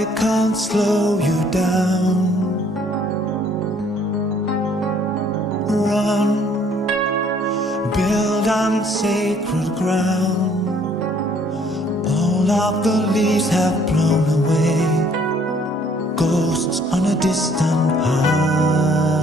I can't slow you down. Run, build on sacred ground. All of the leaves have blown away, ghosts on a distant highway.